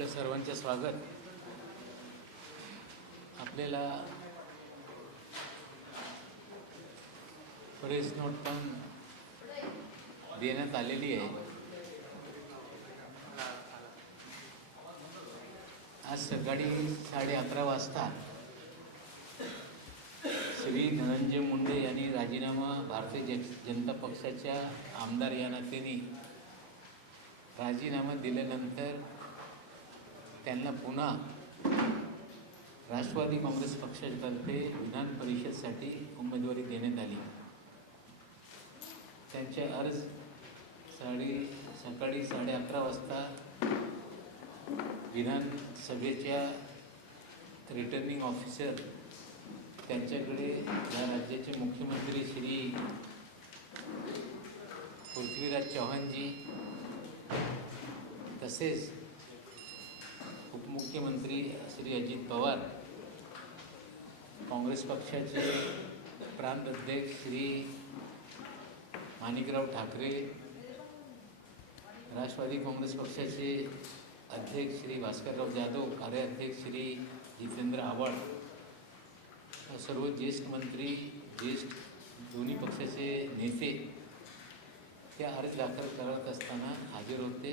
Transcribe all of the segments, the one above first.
आपल्या सर्वांचे स्वागत. आपल्याला प्रेस नोट पण देण्यात आलेली आहे. आज सकाळी 11:30 वाजता श्री धनंजय मुंडे यांनी राजीनामा भारतीय जनता पक्षाच्या आमदार या नात्याने राजीनामा दिल्यानंतर त्यांना पुन्हा राष्ट्रवादी काँग्रेस पक्षातर्फे विधान परिषदेसाठी उमेदवारी देण्यात आली. त्यांचे अर्ज सकाळी 11:30 वाजता विधानसभेच्या रिटर्निंग ऑफिसर त्यांच्याकडे या राज्याचे मुख्यमंत्री श्री पृथ्वीराज चव्हाणजी तसेच उपमुख्यमंत्री श्री अजित पवार, काँग्रेस पक्षाचे प्रांत अध्यक्ष श्री माणिकराव ठाकरे, राष्ट्रवादी काँग्रेस पक्षाचे अध्यक्ष श्री भास्करराव जाधव, कार्याध्यक्ष श्री जितेंद्र आव्हाड, सर्व ज्येष्ठ मंत्री, ज्येष्ठ दोन्ही पक्षाचे नेते त्या अर्ज दाखल करत असताना हजर होते.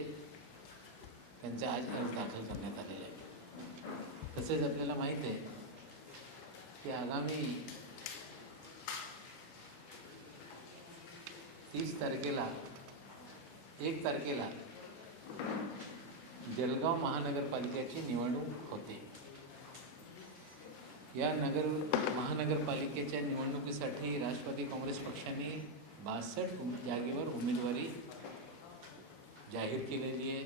त्यांचा आज अर्ज दाखल करण्यात आलेला आहे. तसेच आपल्याला माहीत आहे की आगामी 1 तारखेला जळगाव महानगरपालिकेची निवडणूक होते. या महानगरपालिकेच्या निवडणुकीसाठी राष्ट्रवादी काँग्रेस पक्षाने 62 जागेवर उमेदवारी जाहीर केलेली आहे.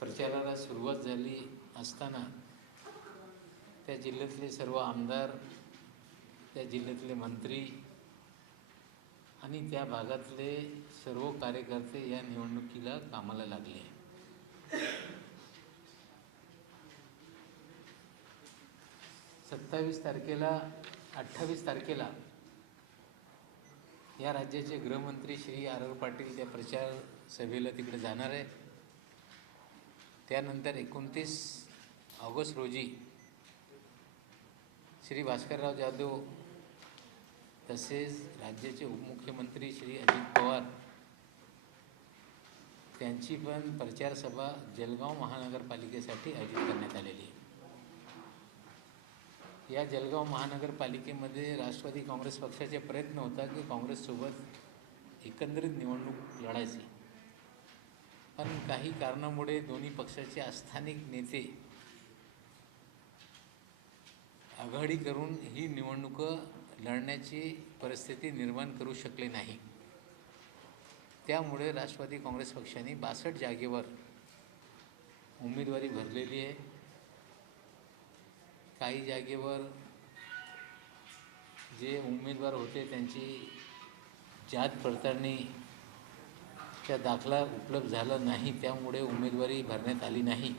प्रचाराला सुरुवात झाली असताना त्या जिल्ह्यातले सर्व आमदार, त्या जिल्ह्यातले मंत्री आणि त्या भागातले सर्व कार्यकर्ते या निवडणुकीला कामाला लागले. 28 तारखेला या राज्याचे गृहमंत्री श्री आर. पाटील त्या प्रचार सभेला तिकडे जाणार आहे. त्यानंतर 29 ऑगस्ट रोजी श्री भास्करराव जाधव तसेच राज्याचे उपमुख्यमंत्री श्री अजित पवार त्यांची पण प्रचार सभा जळगाव महानगरपालिकेसाठी आयोजित करण्यात आलेली आहे. या जळगाव महानगरपालिकेमध्ये राष्ट्रवादी काँग्रेस पक्षाचे प्रयत्न होता की काँग्रेससोबत एकंदरीत निवडणूक लढायची, पण काही कारणामुळे दोन्ही पक्षाचे अस्थानिक नेते आघाडी करून ही निवडणूक लढण्याची परिस्थिती निर्माण करू शकले नाही. त्यामुळे राष्ट्रवादी काँग्रेस पक्षाने 62 जागेवर उमेदवारी भरलेली आहे. काही जागेवर जे उमेदवार होते त्यांची जात पडताळणीचा दाखला उपलब्ध झाला नाही, त्यामुळे उमेदवारी भरण्यात आली नाही.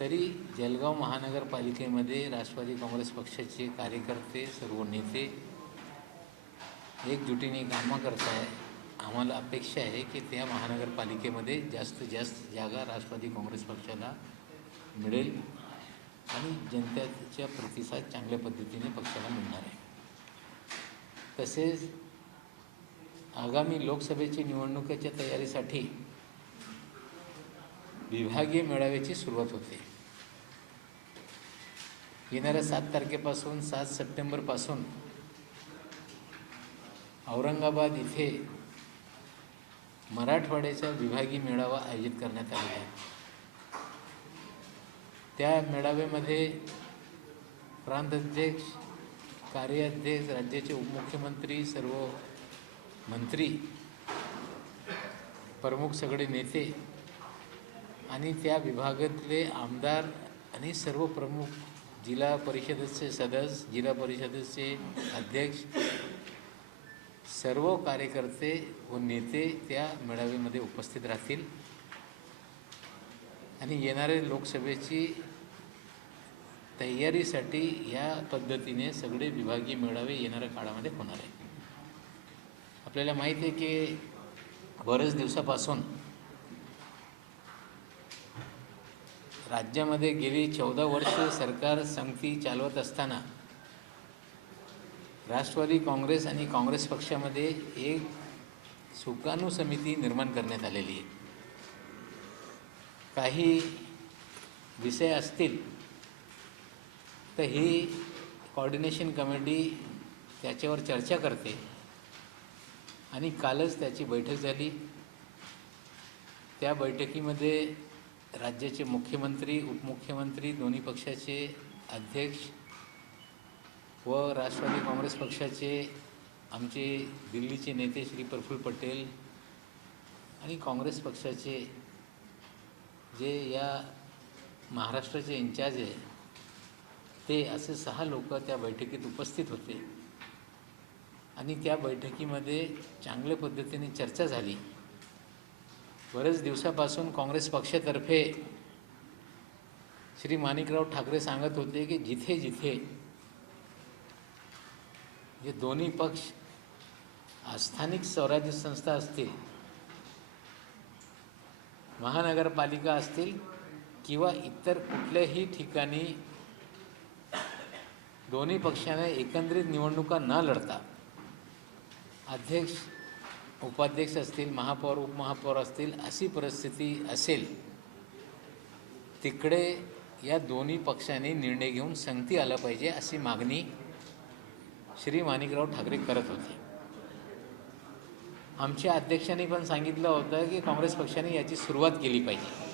तरी जळगाव महानगरपालिकेमध्ये राष्ट्रवादी काँग्रेस पक्षाचे कार्यकर्ते, सर्व नेते एकजुटीने कामं करत आहे. आम्हाला अपेक्षा आहे की त्या महानगरपालिकेमध्ये जास्तीत जास्त जागा राष्ट्रवादी काँग्रेस पक्षाला मिळेल आणि जनतेचा प्रतिसाद चांगल्या पद्धतीने पक्षाला मिळणार आहे. तसेच आगामी लोकसभेची निवडणुकीच्या तयारीसाठी विभागीय मेळाव्याची सुरुवात होते. येणाऱ्या 7 तारखेपासून 7 सप्टेंबरपासून औरंगाबाद इथे मराठवाड्याचा विभागीय मेळावा आयोजित करण्यात आलेला आहे. त्या मेळाव्यामध्ये प्रांताध्यक्ष, कार्याध्यक्ष, राज्याचे उपमुख्यमंत्री, सर्व मंत्री, प्रमुख सगळे नेते आणि त्या विभागातले आमदार आणि सर्व प्रमुख जिल्हा परिषदेचे सदस्य, जिल्हा परिषदेचे अध्यक्ष, सर्व कार्यकर्ते व नेते त्या मेळाव्यामध्ये उपस्थित राहतील आणि येणाऱ्या लोकसभेची तयारीसाठी या पद्धतीने सगळे विभागीय मेळावे येणाऱ्या काळामध्ये होणार आहे. आपल्याला माहीत आहे की बरेच दिवसापासून राज्यामध्ये गेली 14 वर्ष सरकार संगती चालवत असताना राष्ट्रवादी काँग्रेस आणि काँग्रेस पक्षामध्ये एक सुकाणू समिती निर्माण करण्यात आलेली आहे. काही विषय असतील तर ही कोऑर्डिनेशन कमिटी त्याच्यावर चर्चा करते आणि कालच त्याची बैठक झाली. त्या बैठकीमध्ये राज्याचे मुख्यमंत्री, उपमुख्यमंत्री, दोन्ही पक्षाचे अध्यक्ष व राष्ट्रवादी काँग्रेस पक्षाचे आमचे दिल्लीचे नेते श्री प्रफुल्ल पटेल आणि काँग्रेस पक्षाचे जे या महाराष्ट्राचे इन्चार्ज आहे ते असे 6 लोक त्या बैठकीत उपस्थित होते आणि त्या बैठकीमध्ये चांगल्या पद्धतीने चर्चा झाली. बरेच दिवसापासून काँग्रेस पक्षातर्फे श्री माणिकराव ठाकरे सांगत होते की जिथे जिथे जे दोन्ही पक्ष स्थानिक स्वराज्य संस्था असतील, महानगरपालिका असतील किंवा इतर कुठल्याही ठिकाणी दोन्ही पक्षाने एकत्रित निवडणुका न लढता अध्यक्ष उपाध्यक्ष असतील, महापौर उपमहापौर असतील, अशी परिस्थिती असेल तिकडे या दोन्ही पक्षांनी निर्णय घेऊन संगती आला पाहिजे अशी मागणी श्री माणिकराव ठाकरे करत होते. आमच्या अध्यक्षांनी पण सांगितलं होतं की काँग्रेस पक्षाने याची सुरुवात केली पाहिजे.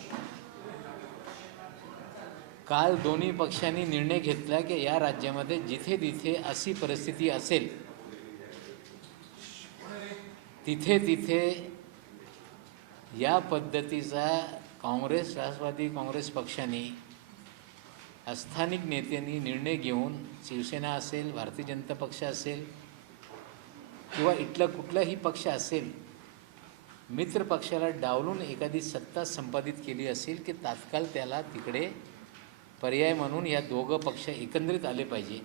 काल दोन्ही पक्षांनी निर्णय घेतला की या राज्यामध्ये जिथे तिथे अशी परिस्थिती असेल तिथे तिथे या पद्धतीचा काँग्रेस राष्ट्रवादी काँग्रेस पक्षाने स्थानिक नेत्यांनी निर्णय घेऊन शिवसेना असेल, भारतीय जनता पक्ष असेल किंवा इथला कुठलाही पक्ष असेल, मित्र पक्षाला डावलून एखादी सत्ता संपादित केली असेल की तात्काळ त्याला तिकडे पर्याय म्हणून या दोघं पक्ष एकत्रित आले पाहिजे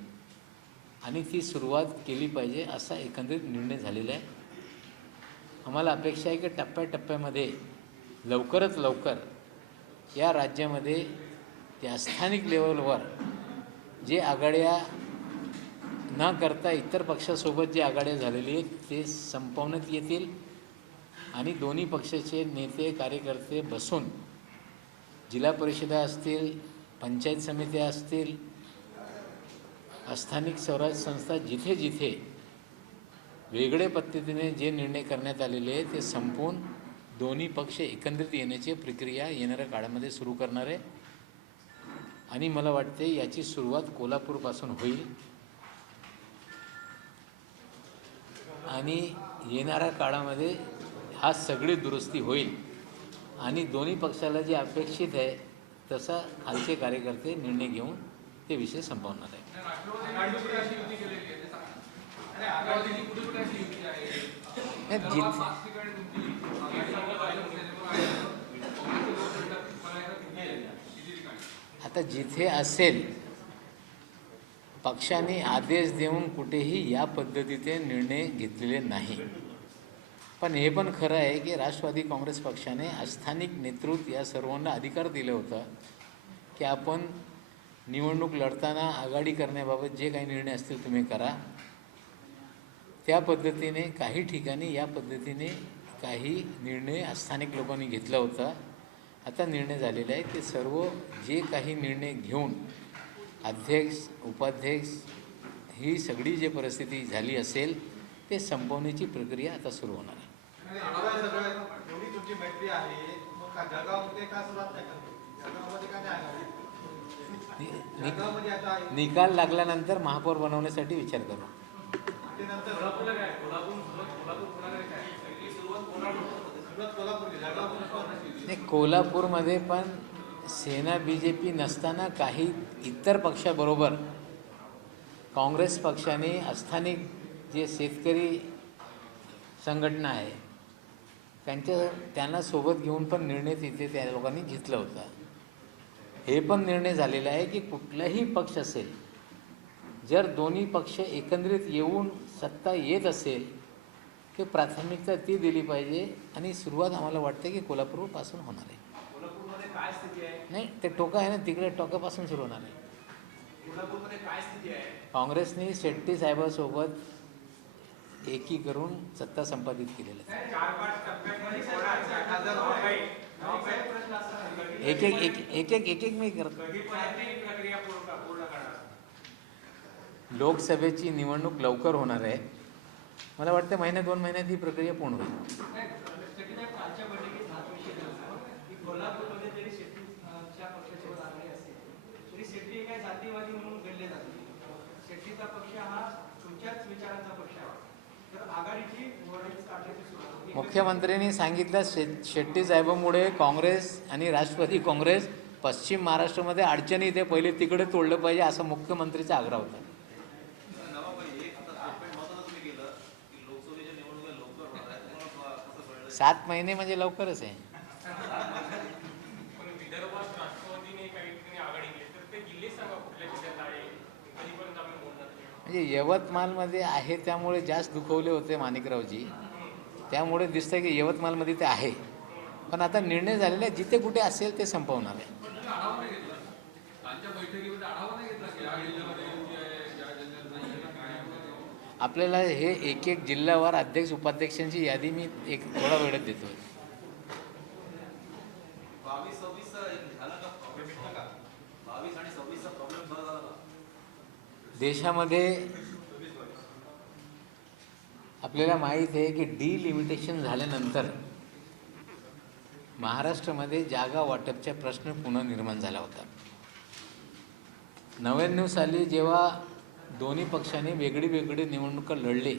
आणि ती सुरुवात केली पाहिजे असा एकत्रित निर्णय झालेला आहे. आम्हाला अपेक्षा आहे की टप्प्याटप्प्यामध्ये लवकरात लवकर या राज्यामध्ये त्या स्थानिक लेवलवर जे आघाड्या न करता इतर पक्षासोबत जे आघाड्या झालेली आहेत ते संपवण्यात येतील आणि दोन्ही पक्षाचे नेते कार्यकर्ते बसून जिल्हा परिषदा असतील, पंचायत समित्या असतील, स्थानिक स्वराज्य संस्था जिथे जिथे वेगळ्या पद्धतीने जे निर्णय करण्यात आलेले आहेत ते संपवून दोन्ही पक्ष एकत्रित येण्याची प्रक्रिया येणाऱ्या काळामध्ये सुरू करणार आहे आणि मला वाटते याची सुरुवात कोल्हापूरपासून होईल आणि येणाऱ्या काळामध्ये हा सगळी दुरुस्ती होईल आणि दोन्ही पक्षाला जे अपेक्षित आहे तसा खालचे कार्यकर्ते निर्णय घेऊन ते विषय संपवणार आहे. आता जिथे असेल पक्षाने आदेश देऊन कुठेही या पद्धतीचे निर्णय घेतलेले नाही. पण हे पण खरं आहे की राष्ट्रवादी काँग्रेस पक्षाने स्थानिक नेतृत्व या सर्वांना अधिकार दिला होता की आपण निवडणूक लढताना आघाडी करण्याबाबत जे काही निर्णय असतील तुम्ही करा. त्या पद्धतीने काही ठिकाणी या पद्धतीने काही निर्णय स्थानिक लोकांनी घेतला होता. आता निर्णय झालेला आहे की सर्व जे काही निर्णय घेऊन अध्यक्ष उपाध्यक्ष ही सगळी जी परिस्थिती झाली असेल ते संपवण्याची प्रक्रिया आता सुरू होणार आहे. निकाल लागल्यानंतर महापौर बनवण्यासाठी विचार करू. कोल्हापूरमध्ये पण सेना BJP नसताना काही इतर पक्षाबरोबर काँग्रेस पक्षाने स्थानिक जे शेतकरी संघटना आहे त्यांना सोबत घेऊन पण निर्णय तिथे त्या लोकांनी घेतला होता. हे पण निर्णय झालेला आहे की कुठलाही पक्ष असेल जर दोन्ही पक्ष एकत्रित येऊन सत्ता येत असेल ते प्राथमिकता ती दिली पाहिजे आणि सुरुवात आम्हाला वाटते की कोल्हापूरपासून होणार आहे. काय स्थिती आहे? नाही, ते टोका आहे ना, तिकडे टोकापासून सुरू होणार आहे. कोल्हापूरमध्ये काय स्थिती आहे? काँग्रेसने शेट्टी साहेबांसोबत एकी करून सत्ता संपादित केलेलं आहे. 4-5 टप्प्यांमध्ये एक एक एक एक एक एक एक मी करत. प्रक्रिया पूर्ण करणार. लोकसभेची निवडणूक लवकर होणार आहे. मला वाटतं महिन्या 2 महिन्यात ही प्रक्रिया पूर्ण होईल. कालच्या बैठकीत हाच विषय झाला की कोल्हापूरमध्ये जरी शेट्टीच्या पक्षासोबत आघाडी असेल तरी शेट्टी काही जातीवादी म्हणून गणले जाते. शेट्टीचा पक्ष हा तुमच्याच विचारांचा पक्ष आहे, तर आघाडीची निवडणूक काढण्याची सुरुवात. मुख्यमंत्र्यांनी सांगितलं शेट्टी साहेबांमुळे काँग्रेस आणि राष्ट्रवादी काँग्रेस पश्चिम महाराष्ट्रामध्ये अडचणी येते, पहिले तिकडे तोडलं पाहिजे असा मुख्यमंत्रीचा आग्रह होता. 7 महिने म्हणजे लवकरच आहे. म्हणजे यवतमाळमध्ये आहे त्यामुळे जास्त दुखवले होते माणिकरावजी, त्यामुळे दिसतं की यवतमाळमध्ये ते आहे. पण आता निर्णय झालेला आहे, जिथे कुठे असेल ते संपवणार आहे. आपल्याला हे एक एक जिल्हावार अध्यक्ष उपाध्यक्षांची यादी मी एक थोडा वेळात देतो. 22-26 झाला का प्रॉब्लेम? 22 आणि 26चा प्रॉब्लेम बरा झाला का? देशामध्ये आपल्याला माहीत आहे की डिलिमिटेशन झाल्यानंतर महाराष्ट्रामध्ये जागा वाटपचा प्रश्न पुन्हा निर्माण झाला होता. 99 साली जेव्हा दोन्ही पक्षांनी वेगळी वेगळी निवडणुका लढले,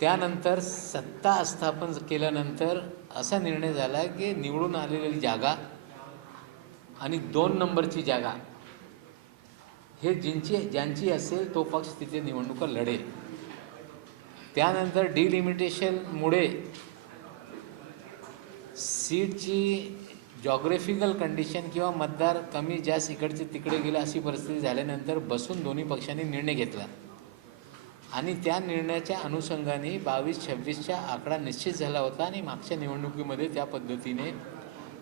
त्यानंतर सत्ता स्थापन केल्यानंतर असा निर्णय झाला की निवडून आलेली जागा आणि 2 नंबरची जागा हे ज्यांची असेल तो पक्ष तिथे निवडणुका लढेल. त्यानंतर डिलिमिटेशनमुळे सीटची जॉग्राफिकल कंडिशन किंवा मतदार कमी जास्त इकडचे तिकडे गेले अशी परिस्थिती झाल्यानंतर बसून दोन्ही पक्षांनी निर्णय घेतला आणि त्या निर्णयाच्या अनुषंगाने 22-26चा आकडा निश्चित झाला होता. आणि मागच्या निवडणुकीमध्ये त्या पद्धतीने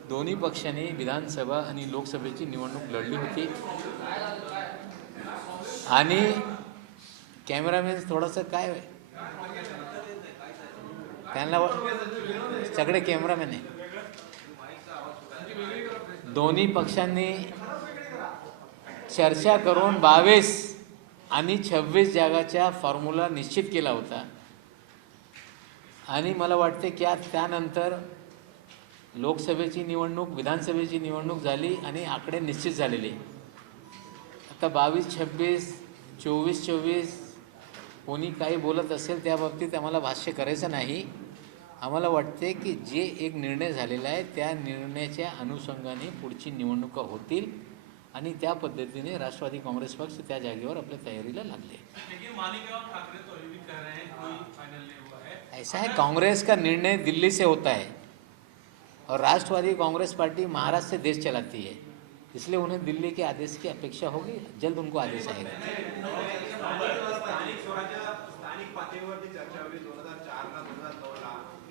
दोन्ही पक्षांनी विधानसभा आणि लोकसभेची निवडणूक लढली होती. आणि कॅमेरामॅन थोडंसं काय त्यांना सगळे कॅमेरामॅन आहे. दोन्ही पक्षांनी चर्चा करून 22 आणि 26 जागाचा फॉर्म्युला निश्चित केला होता. आणि मला वाटते की त्यानंतर लोकसभेची निवडणूक, विधानसभेची निवडणूक झाली आणि आकडे निश्चित झालेले. आता 22-26, 24-24 कोणी काही बोलत असेल त्या बाबतीत आम्हाला भाष्य करायचं नाही. आम्हाला वाटते की जे एक निर्णय झालेला आहे त्या निर्णयाच्या अनुषंगाने पुढची निवडणुका होतील आणि त्या पद्धतीने राष्ट्रवादी काँग्रेस पक्ष त्या जागेवर आपल्या तयारीला लागले. ऐसा है, कांग्रेस का निर्णय दिल्ली से होता है और राष्ट्रवादी कांग्रेस पार्टी महाराष्ट्र से देश चलाती है, इसलिए उन्हें दिल्ली के आदेश की अपेक्षा होगी. जल्द उनको आदेश आएगा. स्थानिक पातळीवरती चर्चा होती 2004ला 2009ला.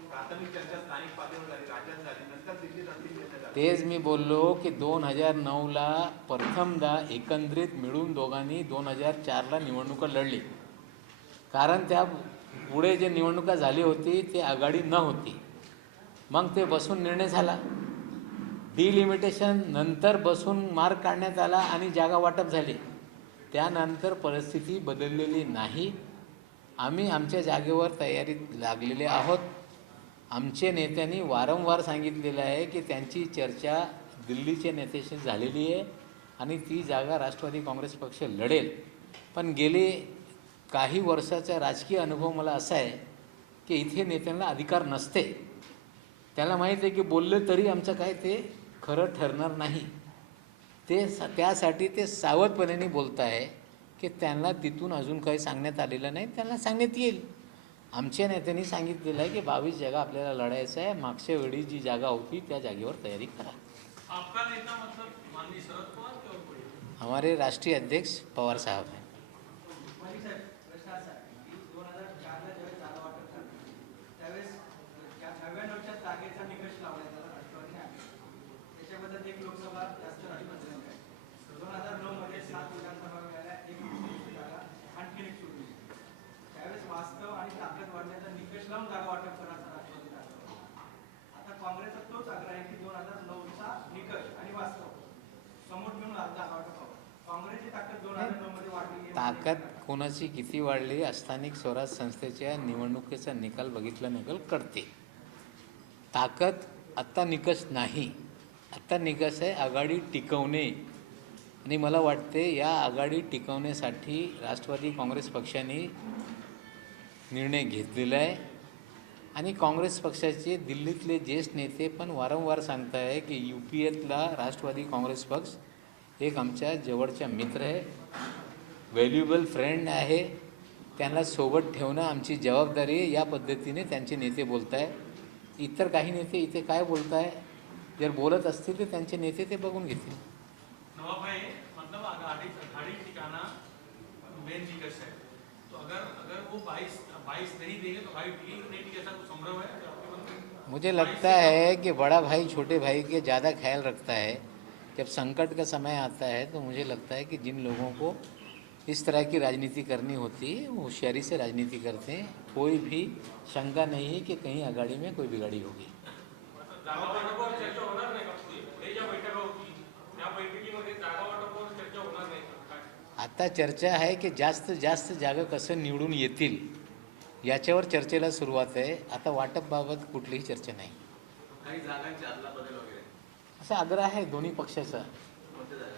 प्राथमिक चर्चा स्थानिक पातळीवर झाली, राज्यात झाली, नंतर दिल्लीत अंतिम निर्णय झाला. तेच मी बोललो की 2009ला प्रथमदा एकत्रित मिळून दोघांनी 2004ला निवडणुका लढली. कारण त्या पुढे जे निवडणुका झाली होती ते आघाडी न होती. मग ते बसून निर्णय झाला. डिलिमिटेशन नंतर बसून मार्ग काढण्यात आला आणि जागा वाटप झाली. त्यानंतर परिस्थिती बदललेली नाही. आम्ही आमच्या जागेवर तयारीत लागलेले आहोत. आमचे नेत्यांनी वारंवार सांगितलेलं आहे की त्यांची चर्चा दिल्लीच्या नेत्याशी झालेली आहे आणि ती जागा राष्ट्रवादी काँग्रेस पक्ष लढेल. पण गेले काही वर्षाचा राजकीय अनुभव मला असा आहे की इथे नेत्यांना अधिकार नसते. त्याला माहीत आहे की बोलले तरी आमचं काय ते खरं ठरणार नाही. त्यासाठी ते सावधपणाने बोलत आहे की त्यांना तिथून अजून काही सांगण्यात आलेलं नाही, त्यांना सांगण्यात येईल. आमच्या नेत्यांनी सांगितलेलं आहे की 22 जागा आपल्याला लढायचं आहे. मागच्या वेळी जी जागा होती त्या जागेवर तयारी करा. आपका नेता मतलब माननीय शरद पवार के और कोई? हमारे राष्ट्रीय अध्यक्ष पवार साहब हैं. त्याच्याबद्दल एक लोकसभा जास्त राष्ट्रपती आहे. 2009 मध्ये 7 विधानसभा मिळाल्या, एक लोकसभेची जागा आणखी एक सुटली. त्यावेळेस वास्तव आणि ताकद वाढण्याचा निकष लावून जागा वाटप करण्याचा राष्ट्रवादी ठरवला. आता काँग्रेसचा तोच आग्रह आहे की 2009चा निकष आणि वास्तव समोर घेऊन जागा वाटप व्हावं. काँग्रेसची ताकद 2009 मध्ये वाढली. ताकद कोणाची किती वाढली स्थानिक स्वराज संस्थेच्या निवडणुकीचा निकाल बघितल्यानंतर कळते. ताकद आत्ता निकष नाही, आत्ता निकष आहे आघाडी टिकवणे. आणि मला वाटते या आघाडी टिकवण्यासाठी राष्ट्रवादी काँग्रेस पक्षाने निर्णय घेतलेला आहे. आणि काँग्रेस पक्षाचे दिल्लीतले ज्येष्ठ नेते पण वारंवार सांगत आहे की UP-तला राष्ट्रवादी काँग्रेस पक्ष एक आमच्या जवळच्या मित्र आहे, व्हॅल्युएबल फ्रेंड आहे, त्यांना सोबत ठेवणं आमची जबाबदारी आहे. या पद्धतीने त्यांचे नेते बोलत आहे. इतर काही नेते इथे काय बोलत आहे, जर बोलत असतील तर त्यांचे नेते ते बघून घेतील. नवाब भाई, मतलब आघाड़ी ठिकाना मेन निकष है, तो अगर वो 22 नहीं देंगे तो भाई ठीक नहीं, ठीक ऐसा कुछ संभव है आपके मन में? मुझे लगता है कि बड़ा भाई छोटे भाई के ज़्यादा ख्याल रखता है. जब संकट का समय आता है तो मुझे लगता है कि जिन लोगों को इस तरह की राजनीति करनी होती है वो होशियारी से राजनीति करते हैं. कोई भी शंका नहीं है कि कहीं आघाड़ी में कोई बिगाड़ी होगी. जागा वाटपावर चर्चा होणार नाही का? पुढे ज्या बैठका होती त्या बैठकीमध्ये जागा वाटपावर चर्चा होणार नाही का? आता चर्चा आहे की जास्त जागा कसं निवडून येतील याच्यावर चर्चेला सुरुवात आहे. आता वाटपबाबत कुठलीही चर्चा नाही. काही जागांची अदला बदल वगैरे असा आग्रह आहे दोन्ही पक्षाचा, कोणत्या जागा?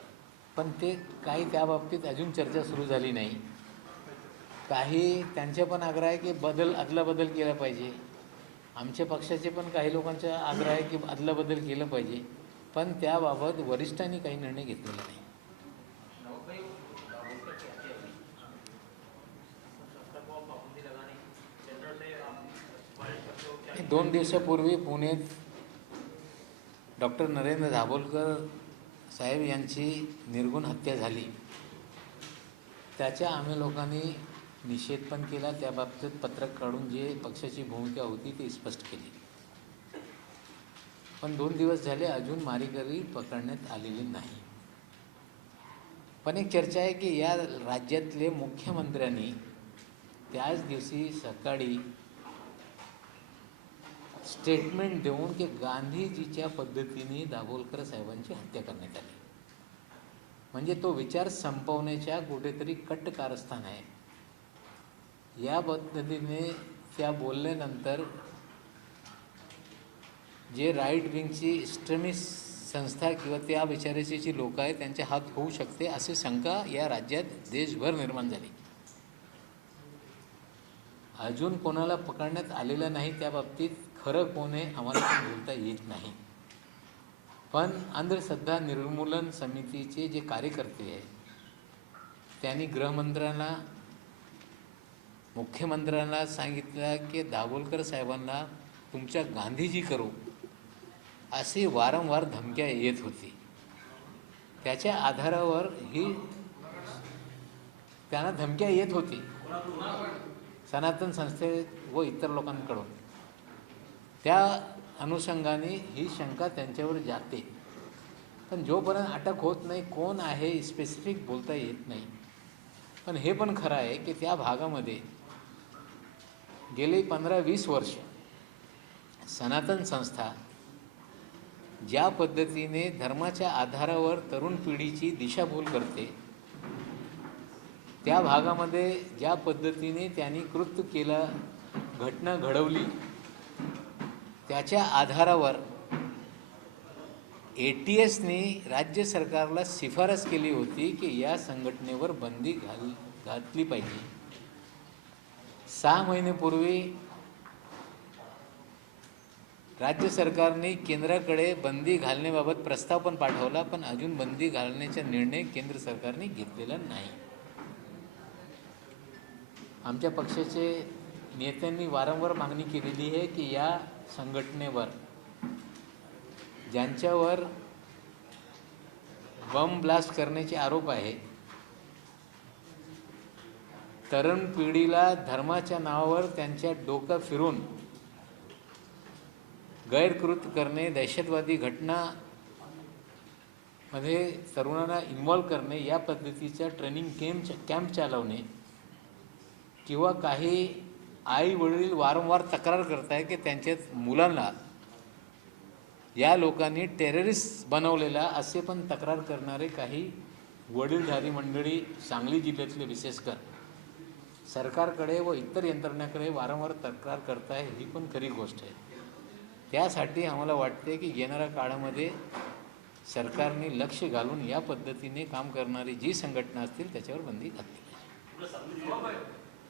पण ते काही त्या बाबतीत अजून चर्चा सुरू झाली नाही. काही त्यांचे पण आग्रह आहे की अदला बदल केला पाहिजे. आमच्या पक्षाचे पण काही लोकांचा आग्रह आहे की अदला बदल केलं पाहिजे, पण त्याबाबत वरिष्ठांनी काही निर्णय घेतलेला नाही. 2 दिवसापूर्वी पुण्यात डॉक्टर नरेंद्र दाभोलकर साहेब यांची निर्गुण हत्या झाली. त्याच्या आम्ही लोकांनी निषेध पण केला. त्याबाबतीत पत्रक काढून जे पक्षाची भूमिका होती ती स्पष्ट केली. पण 2 दिवस झाले अजून मारेकरी पकडण्यात आलेले नाही. पण एक चर्चा आहे की या राज्यातले मुख्यमंत्र्यांनी त्याच दिवशी सकाळी स्टेटमेंट देऊन की गांधीजीच्या पद्धतीने दाभोलकर साहेबांची हत्या करण्यात आली. म्हणजे तो विचार संपवण्याच्या कुठेतरी कट कारस्थान आहे. या पद्धतीने त्या बोलल्यानंतर जे राईट विंगची एक्स्ट्रीमिस्ट संस्था किंवा त्या विचाराची जी लोक आहेत त्यांचे हात होऊ शकते अशी शंका या राज्यात देशभर निर्माण झाली. अजून कोणाला पकडण्यात आलेलं नाही. त्या बाबतीत खरं कोण आहे आम्हाला पण बोलता येत नाही. पण अंधश्रद्धा निर्मूलन समितीचे जे कार्यकर्ते आहेत त्यांनी गृहमंत्र्यांना मुख्यमंत्र्यांना सांगितलं की दाभोलकर साहेबांना तुमच्या गांधीजी करू अशी वारंवार धमक्या येत होती. त्याच्या आधारावर ही त्यांना धमक्या येत होती सनातन संस्थे व इतर लोकांकडून. त्या अनुषंगाने ही शंका त्यांच्यावर जाते. पण जोपर्यंत अटक होत नाही कोण आहे स्पेसिफिक बोलता येत नाही. पण हे पण खरं आहे की त्या भागामध्ये गेली 15-20 वर्ष सनातन संस्था ज्या पद्धतीने धर्माच्या आधारावर तरुण पिढीची दिशाभूल करते, त्या भागामध्ये ज्या पद्धतीने त्यांनी कृत्य केलं, घटना घडवली, त्याच्या आधारावर ATSने राज्य सरकारला शिफारस केली होती की या संघटनेवर बंदी घातली पाहिजे. 6 महिन्यापूर्वी राज्य सरकारने केंद्राकडे बंदी घालण्याबाबत प्रस्ताव पण पाठवला, पण अजून बंदी घालण्याचा निर्णय केंद्र सरकारने घेतलेला नाही. आमच्या पक्षाचे नेत्यांनी वारंवार मागणी केलेली आहे की या संघटनेवर ज्यांच्यावर बम ब्लास्ट करण्याचे आरोप आहे, तरुण पिढीला धर्माच्या नावावर त्यांच्या डोकं फिरून गैरकृत्य करणे, दहशतवादी घटना मध्ये तरुणांना इन्व्हॉल्व करणे, या पद्धतीच्या ट्रेनिंग कॅम्प चालवणे, किंवा काही आई वडील वारंवार तक्रार करत आहे की त्यांच्याच मुलांना या लोकांनी टेररिस्ट बनवलेला, असे पण तक्रार करणारे काही वडीलधारी मंडळी सांगली जिल्ह्यातले विशेषकर सरकारकडे व इतर यंत्रणाकडे वारंवार तक्रार करत आहे, ही पण खरी गोष्ट आहे. त्यासाठी आम्हाला वाटते की येणाऱ्या काळामध्ये सरकारने लक्ष घालून या पद्धतीने काम करणारी जी संघटना असतील त्याच्यावर बंदी घातली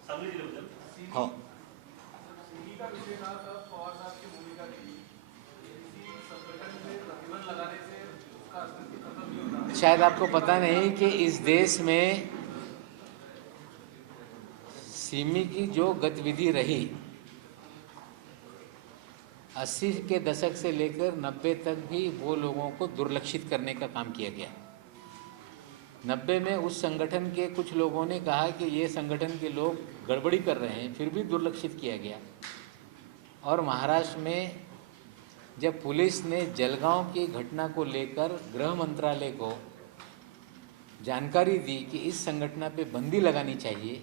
पाहिजे. हो, सिमी का विषय था तब पवार साहब की भूमिका थी, किसी संगठन में प्रतिबंध लगाने से उसका अस्तित्व खत्म नहीं होता. शायद आपको पता नहीं कि इस देश में सिमी की जो गतिविधि रही 80 के दशक से लेकर 90 तक भी वो लोगों को दुर्लक्षित करने का काम किया गया. 90 में उस संगठन के कुछ लोगों ने कहा कि ये संगठन के लोग गड़बड़ी कर रहे हैं, फिर भी दुर्लक्षित किया गया. और महाराष्ट्र में जब पुलिस ने जलगांव की घटना को लेकर गृह मंत्रालय को जानकारी दी कि इस संगठन पे बंदी लगानी चाहिए,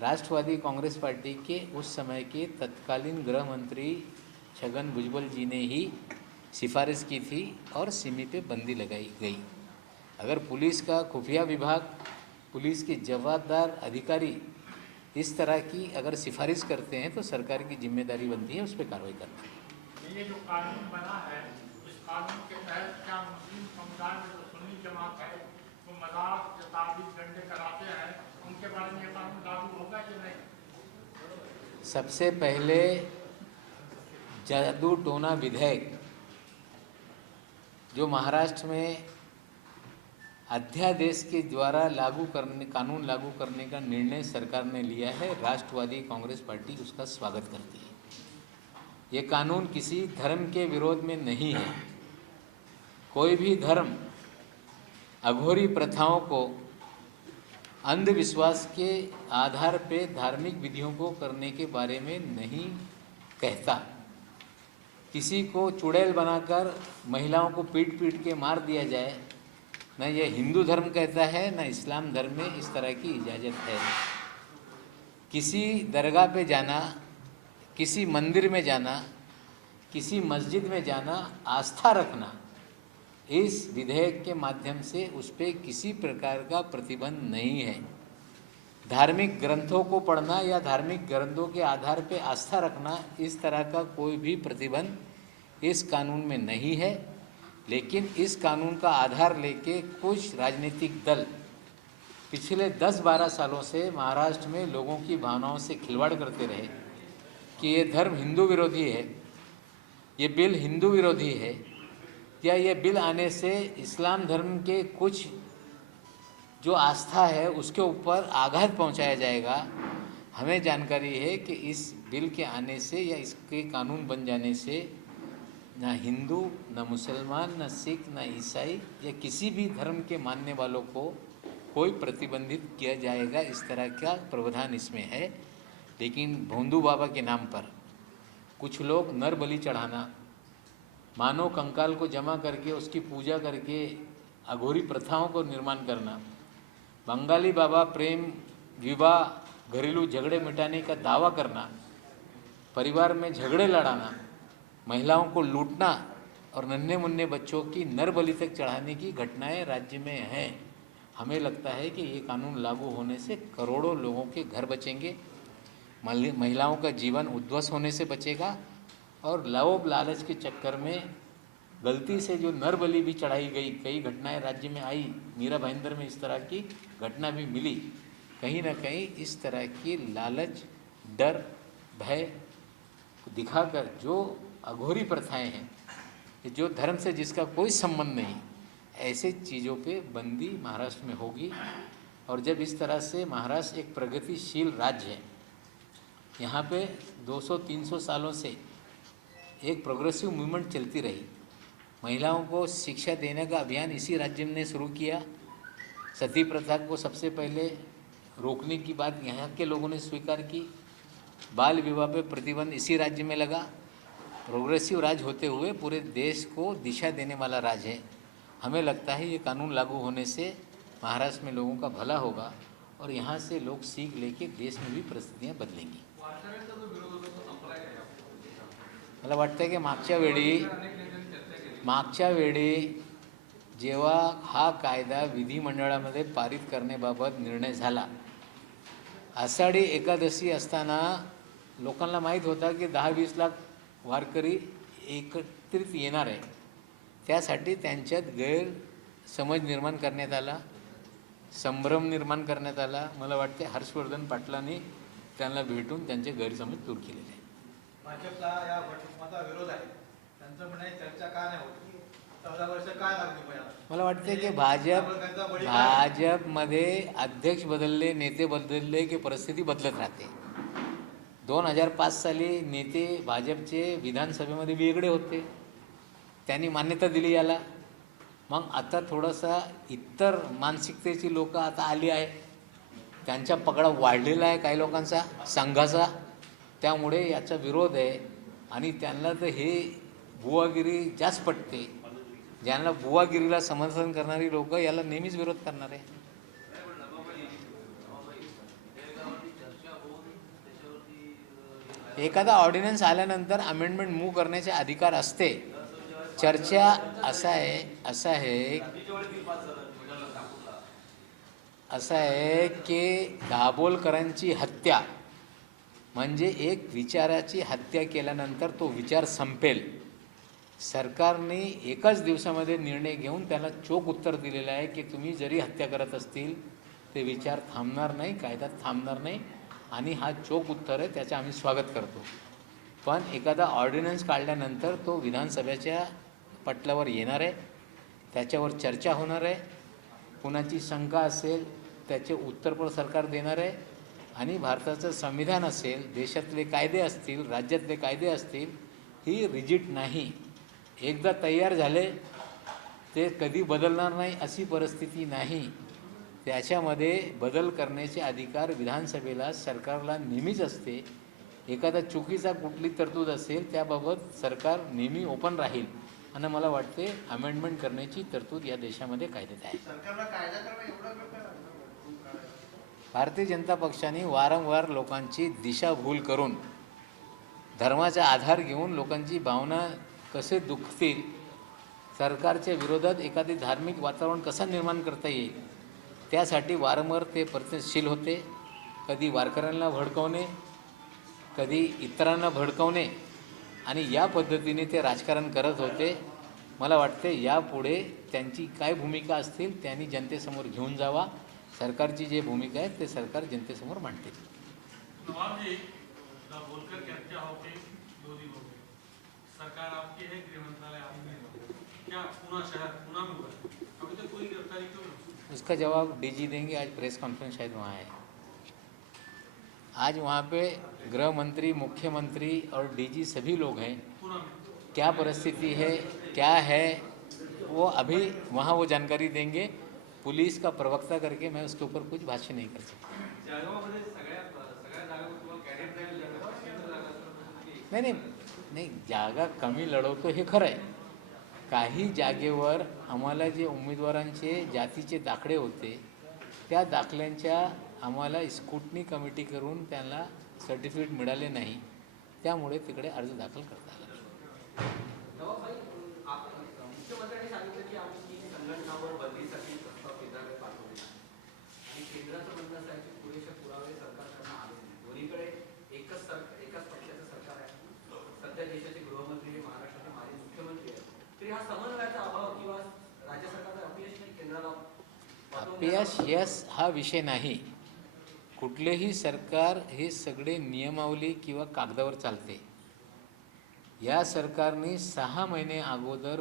राष्ट्रवादी कांग्रेस पार्टी के उस समय के तत्कालीन गृह मंत्री छगन भुजबल जी ने ही सिफारिश की थी और सिमी पे बंदी लगाई गई. अगर पुलिस का खुफिया विभाग, पुलिस के जवाबदार अधिकारी इस तरह की अगर सिफारिश करते हैं तो सरकार की जिम्मेदारी बनती है उस पर कार्रवाई करना. ये जो कानून बना है, इस कानून के तहत क्या मुस्लिम समुदाय में जो सुन्नी जमात है वो मजाक या ताबीज डंडे कराते हैं, उनके बारे में ये कानून लागू होगा कि नहीं? सबसे पहले जादू टोना विधेयक जो महाराष्ट्र में अध्यादेश के द्वारा कानून लागू करने का निर्णय सरकार ने लिया है, राष्ट्रवादी कांग्रेस पार्टी उसका स्वागत करती है. ये कानून किसी धर्म के विरोध में नहीं है. कोई भी धर्म अघोरी प्रथाओं को अंधविश्वास के आधार पे धार्मिक विधियों को करने के बारे में नहीं कहता. किसी को चुड़ैल बनाकर महिलाओं को पीट पीट के मार दिया जाए, न ये हिंदू धर्म कहता है न इस्लाम धर्म में इस तरह की इजाज़त है. किसी दरगाह पे जाना, किसी मंदिर में जाना, किसी मस्जिद में जाना, आस्था रखना, इस विधेयक के माध्यम से उस पर किसी प्रकार का प्रतिबंध नहीं है. धार्मिक ग्रंथों को पढ़ना या धार्मिक ग्रंथों के आधार पे आस्था रखना, इस तरह का कोई भी प्रतिबंध इस कानून में नहीं है. लेकिन इस कानून का आधार लेके कुछ राजनीतिक दल पिछले 10-12 सालों से महाराष्ट्र में लोगों की भावनाओं से खिलवाड़ करते रहे कि ये धर्म हिंदू विरोधी है, ये बिल हिंदू विरोधी है, या ये बिल आने से इस्लाम धर्म के कुछ जो आस्था है उसके ऊपर आघात पहुंचाया जाएगा. हमें जानकारी है कि इस बिल के आने से या इसके कानून बन जाने से ना हिंदू, ना मुसलमान, ना सिख, ना ईसाई या किसी भी धर्म के मानने वालों को कोई प्रतिबंधित किया जाएगा, इस तरह का प्रावधान इसमें है. लेकिन भोंदू बाबा के नाम पर कुछ लोग नर बलि चढ़ाना, मानव कंकाल को जमा करके उसकी पूजा करके अघोरी प्रथाओं को निर्माण करना, बंगाली बाबा प्रेम विवाह घरेलू झगड़े मिटाने का दावा करना, परिवार में झगड़े लड़ाना, महिलाओं को लूटना और नन्हे मुन्ने बच्चों की नर बलि तक चढ़ाने की घटनाएं राज्य में हैं. हमें लगता है कि ये कानून लागू होने से करोड़ों लोगों के घर बचेंगे, महिलाओं का जीवन उद्ध्वस्त होने से बचेगा और लोभ लालच के चक्कर में गलती से जो नर बलि भी चढ़ाई गई, कई घटनाएं राज्य में आई, मीरा भाईंदर में इस तरह की घटना भी मिली. कहीं ना कहीं इस तरह की लालच, डर, भय दिखाकर जो अघोरी प्रथाएं हैं, जो धर्म से जिसका कोई संबंध नहीं, ऐसे चीज़ों पे बंदी महाराष्ट्र में होगी. और जब इस तरह से महाराष्ट्र एक प्रगतिशील राज्य है, यहाँ पे 200-300 सालों से एक प्रोग्रेसिव मूवमेंट चलती रही. महिलाओं को शिक्षा देने का अभियान इसी राज्य ने शुरू किया. सती प्रथा को सबसे पहले रोकने की बात यहाँ के लोगों ने स्वीकार की. बाल विवाह पे प्रतिबंध इसी राज्य में लगा. प्रोग्रेसिव राज्य होते हुए पूरे देश को दिशा देने वाला राज्य है हमें लगता है ये कानून लागू होने से महाराष्ट्र में लोगों का भला होगा और यहाँ से लोग सीख लेके देश में भी परिस्थितियाँ बदलेंगी. वारकऱ्यांचा जो विरोध होता तो संपलाय का यापुढे? मला वाटतं की अनेक नेत्यांनी चर्चा केली. मागच्या वेळी जेव्हा हा कायदा विधिमंडळामध्ये पारित करण्याबाबत निर्णय झाला, आषाढी एकादशी असताना लोकांना माहीत होता की 10-20 लाख वारकरी एकत्रित येणार आहे. त्यासाठी त्यांच्यात गैरसमज निर्माण करण्यात आला, संभ्रम निर्माण करण्यात आला. मला वाटते हर्षवर्धन पाटलांनी त्यांना भेटून त्यांचे गैरसमज दूर केलेले आहे. भाजपला या वटहुकमाचा विरोध आहे. त्यांचं म्हणणं आहे चर्चा का नाही होत? 14 वर्ष काय लागली पाहिजे? मला वाटते की भाजपमध्ये अध्यक्ष बदलले, नेते बदलले की परिस्थिती बदलत राहते. 2005 साली नेते भाजपचे विधानसभेमध्ये वेगळे होते, त्यांनी मान्यता दिली याला. मग आता थोडासा इतर मानसिकतेची लोक आता आली आहे, त्यांचा पगडा वाढलेला आहे काही लोकांचा संघाचा, त्यामुळे याचा विरोध आहे. आणि त्यांना तर हे बुवागिरी जास्त पटते. ज्यांना बुवागिरीला समर्थन करणारी लोक याला नेहमीच विरोध करणार आहे. एखादा ऑर्डिनन्स आल्यानंतर अमेंडमेंट मूव्ह करण्याचे अधिकार असते. चर्चा असं आहे की दाभोलकरांची हत्या म्हणजे एक विचाराची हत्या केल्यानंतर तो विचार संपेल. सरकारने एकाच दिवसामध्ये निर्णय घेऊन त्याला चोख उत्तर दिलेलं आहे की तुम्ही जरी हत्या करत असतील ते विचार थांबणार नाही, कायदा थांबणार नाही. आणि हा चोख उत्तर आहे, त्याचं आम्ही स्वागत करतो. पण एखादा ऑर्डिनन्स काढल्यानंतर तो विधानसभेच्या पटलावर येणार आहे, त्याच्यावर चर्चा होणार आहे. कुणाची शंका असेल त्याचे उत्तर पण सरकार देणार आहे. आणि भारताचं संविधान असेल, देशातले कायदे असतील, राज्यातले कायदे असतील, ही रिजिड नाही. एकदा तयार झाले ते कधी बदलणार नाही अशी परिस्थिती नाही. त्याच्यामध्ये बदल करण्याचे अधिकार विधानसभेला, सरकारला नेहमीच असते. एखादा चुकीचा कुठली तरतूद असेल त्याबाबत सरकार नेहमी ओपन राहील. आणि मला वाटते अमेंडमेंट करण्याची तरतूद या देशामध्ये कायद्यात आहे. सरकारला कायदा करणं एवढा वेळ काय लागला? भारतीय जनता पक्षाने वारंवार लोकांची दिशाभूल करून, धर्माचा आधार घेऊन लोकांची भावना कसे दुखतील, सरकारच्या विरोधात एखादे धार्मिक वातावरण कसं निर्माण करता येईल, त्यासाठी वारंवार ते प्रयत्नशील होते. कधी वारकऱ्यांना भडकवणे, कधी इतरांना भडकवणे, आणि या पद्धतीने ते राजकारण करत होते. मला वाटते यापुढे त्यांची काय भूमिका असतील त्यांनी जनतेसमोर घेऊन जावा. सरकारची जी भूमिका आहे ते सरकार जनतेसमोर मांडते. नवाब जी, बोलकर क्या होते 2 दिन हो गए, सरकार आपकी है, गृह मंत्रालय आपकी है, क्या पूना शहर पूना में हुआ है? अभी तक कोई गिरफ्तारी क्यों नहीं? उसका जवाब डीजी देंगे. आज प्रेस कॉन्फ्रेंस शायद वहाँ है. आज वहाँ पे गृह मंत्री, मुख्यमंत्री और डीजी सभी लोग हैं. पूना में क्या परिस्थिति है, क्या है, वो अभी वहाँ वो जानकारी देंगे. पुलिस का प्रवक्ता करके मैं उसके ऊपर कुछ भाष्य नहीं कर सकता. जळगावमध्ये सगळ्या जागेवर तुम्हाला कॅडेट राहील जागा, केंद्र जागा नाही, जागा कमी लढवतो हे खरं आहे. काही जागेवर आम्हाला जे उमेदवारांचे जातीचे दाखले होते त्या दाखल्यांच्या आम्हाला स्क्रुटनी कमिटी करून त्यांना सर्टिफिकेट मिळाले नाही, त्यामुळे तिकडे अर्ज दाखल करता आला. नवाबभाई, मुख्यमंत्र्यांनी सांगितलं की आम्ही 3 संघटनावर बदलीसाठी प्रस्ताव केंद्राकडे पाठवले आणि केंद्राचं म्हणणं असं आहे की पुरेसे पुरावे सरकारकडनं आले नाही. दोन्हीकडे एकाच पक्षाचं सरकार आहे. सध्या देशाचे गृहमंत्री हे महाराष्ट्राचे माजी मुख्यमंत्री आहेत. तरी हा समन्वयाचा अभाव किंवा राज्य सरकारचं अपयश नाही केंद्राला अपयश यश हा विषय नाही. कुठलेही सरकार हे सगळे नियमावली किंवा कागदावर चालते. या सरकारने 6 महिने अगोदर